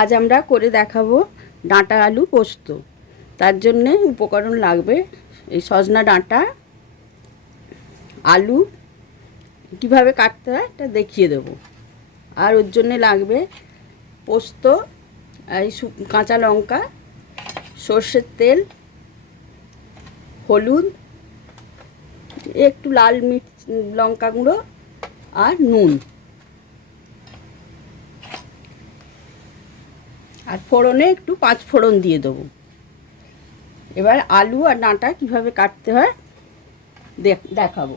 আজ আমরা করে দেখাবো ডাঁটা আলু পোস্ত। তার জন্যে উপকরণ লাগবে এই সজনা ডাঁটা, আলু কিভাবে কাটতে হয় এটা দেখিয়ে দেবো। আর ওর জন্যে লাগবে পোস্ত, এই কাঁচা লঙ্কা, সর্ষের তেল, হলুদ, একটু লাল লঙ্কা গুঁড়ো আর নুন। আর ফোড়নে একটু 5 ফোড়ন দিয়ে দেবো। এবার আলু আর ডাঁটা কিভাবে কাটতে হয় দেখাবো।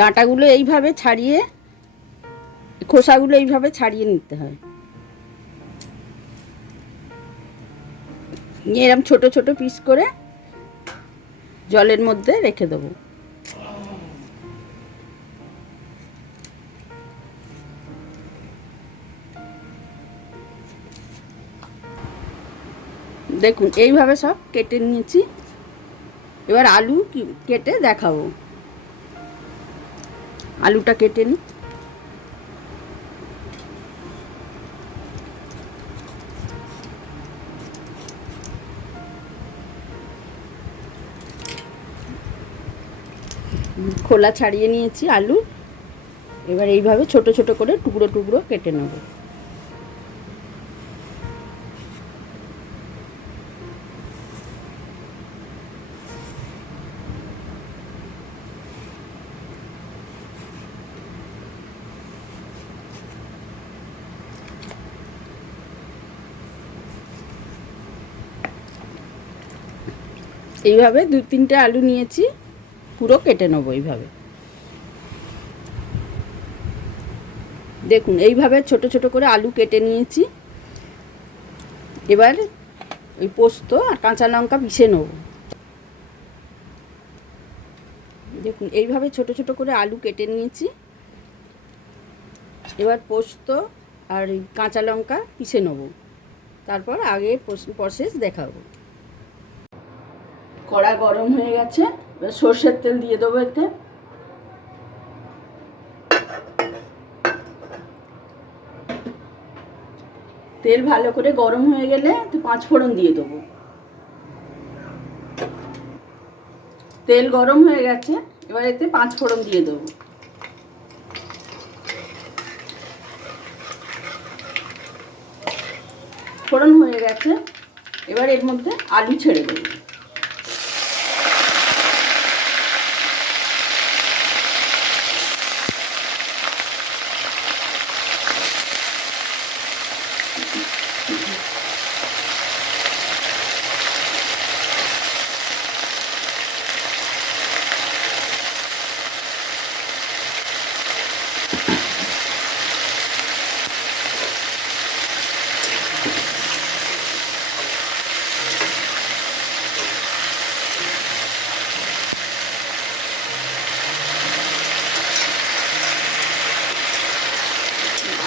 ডাঁটাগুলো এইভাবে ছাড়িয়ে, খোসাগুলো এইভাবে ছাড়িয়ে নিতে হয়। নিয়ে এরকম ছোট ছোট পিস করে জলের মধ্যে রেখে দেবো। দেখুন এইভাবে সব কেটে নিয়েছি। এবার আলু কেটে দেখাবো। আলুটা কেটে নিই। খোলা ছাড়িয়ে নিয়েছি আলু। এবার এইভাবে ছোট ছোট করে টুকরো টুকরো কেটে নেব। এইভাবে 2-3টে আলু নিয়েছি, পুরো কেটে নেবো এইভাবে। দেখুন এইভাবে ছোট ছোট করে আলু কেটে নিয়েছি। এবার ওই পোস্ত আর কাঁচা লঙ্কা পিষে নেব। দেখুন এইভাবে ছোট ছোট করে আলু কেটে নিয়েছি। এবার পোস্ত আর কাঁচা লঙ্কা পিষে নেব, তারপর আগে প্রসেস দেখাবো। কড়া গরম হয়ে গেছে, এবার সর্ষের তেল দিয়ে দেবো এতে। তেল ভালো করে গরম হয়ে গেলে 5 ফোড়ন দিয়ে দেবো। তেল গরম হয়ে গেছে, এবার এতে 5 ফোড়ন দিয়ে দেবো। ফোড়ন হয়ে গেছে, এবার এর মধ্যে আলু ছেড়ে দেবো।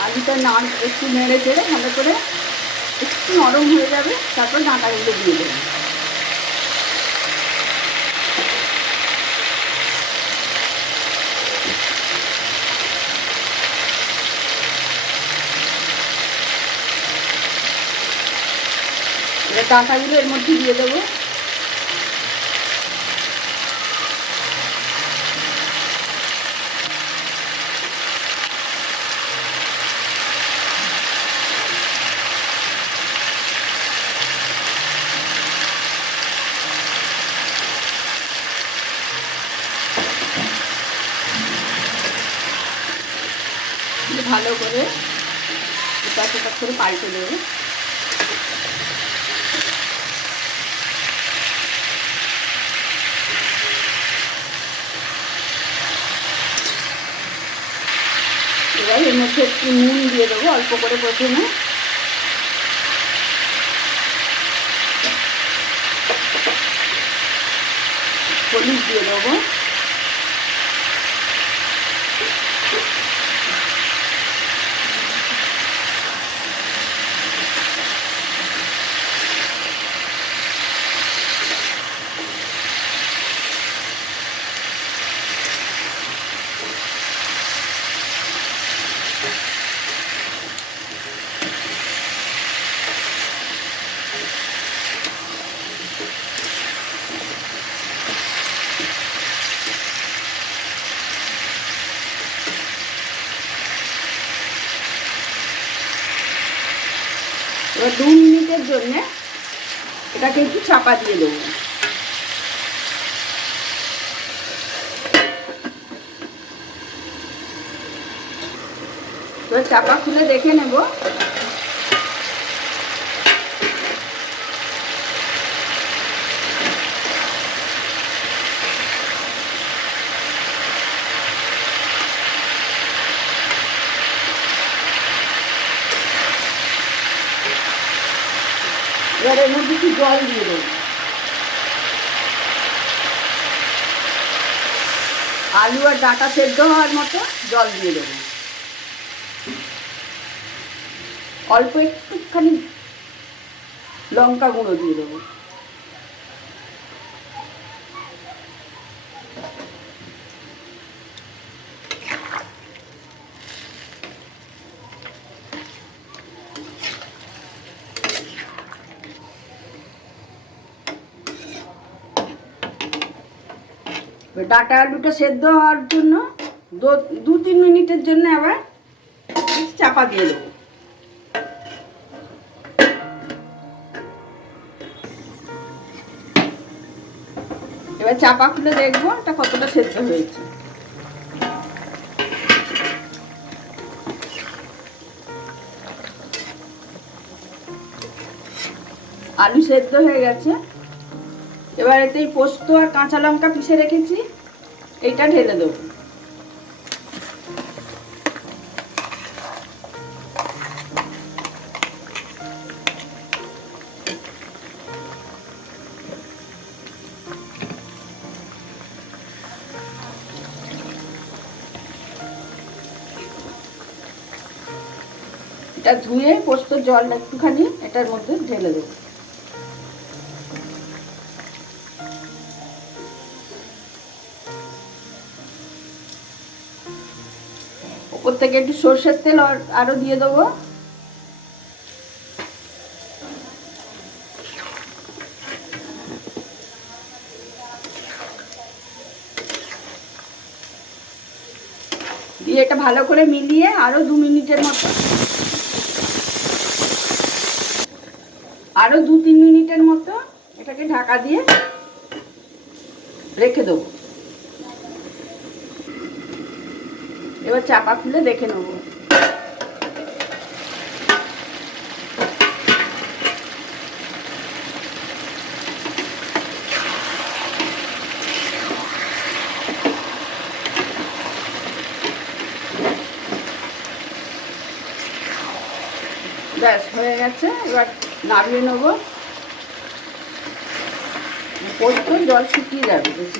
আলুটা একটু নেড়ে চেড়ে ভালো করে একটু নরম হয়ে যাবে, তারপর ডাঁটাগুলো দিয়ে দেবো। এবার ডাঁটাগুলো এর মধ্যে দিয়ে দেবো। ভালো করে এপাশ ওপাশ করে পাল্টে দেবো। এবার এর মধ্যে একটু নুন দিয়ে দেবো অল্প করে প্রথমে। হলুদ দিয়ে দেবো। এবার 2 মিনিটের জন্যে এটাকে একটু চাপা দিয়ে দেবো। এবার চাপা খুলে দেখে নেব। এবার এর মধ্যে একটু জল দিয়ে দেবো। আলু আর ডাঁটা সেদ্ধ হওয়ার মতো জল দিয়ে দেবো। অল্প একটুখানি লঙ্কা গুঁড়ো দিয়ে দেবো। ডাঁটা আলুটা সেদ্ধ হওয়ার জন্য 2-3 মিনিটের জন্য আবার চাপা দিয়ে দেবো। এবার চাপা খুলে দেখবো এটা কতটা সেদ্ধ হয়েছে। আলু সেদ্ধ হয়ে গেছে। এবার এতে পোস্ত আর কাঁচা লঙ্কা পিষে রেখেছি, এইটা ঢেলে দেবো। এটা ধুয়ে পোস্তর জল একটুখানি এটার মধ্যে ঢেলে দেবো। ওপর থেকে একটু সর্ষের তেল আরো দিয়ে দেবো। দিয়ে এটা ভালো করে মিলিয়ে আরো 2 মিনিটের মতো, আরো 2-3 মিনিটের মতো এটাকে ঢাকা দিয়ে রেখে দেবো। এবার চাপা খুলে দেখে নেবো। ব্যাস হয়ে গেছে। এবার নামিয়ে নেবো। পোস্ত জল শুকিয়ে যাবে, বেশি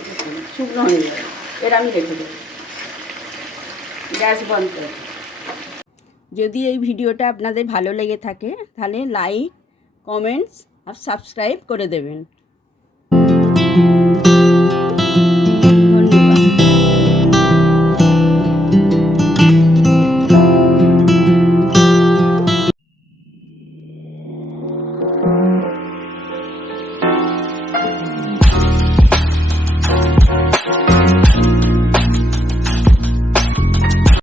শুকনো হয়ে যাবে। এর আমি রেখে দেবো। গ্যাস বন্ধ করে। যদি এই ভিডিওটা আপনাদের ভালো লেগে থাকে তাহলে লাইক, কমেন্টস আর সাবস্ক্রাইব করে দেবেন।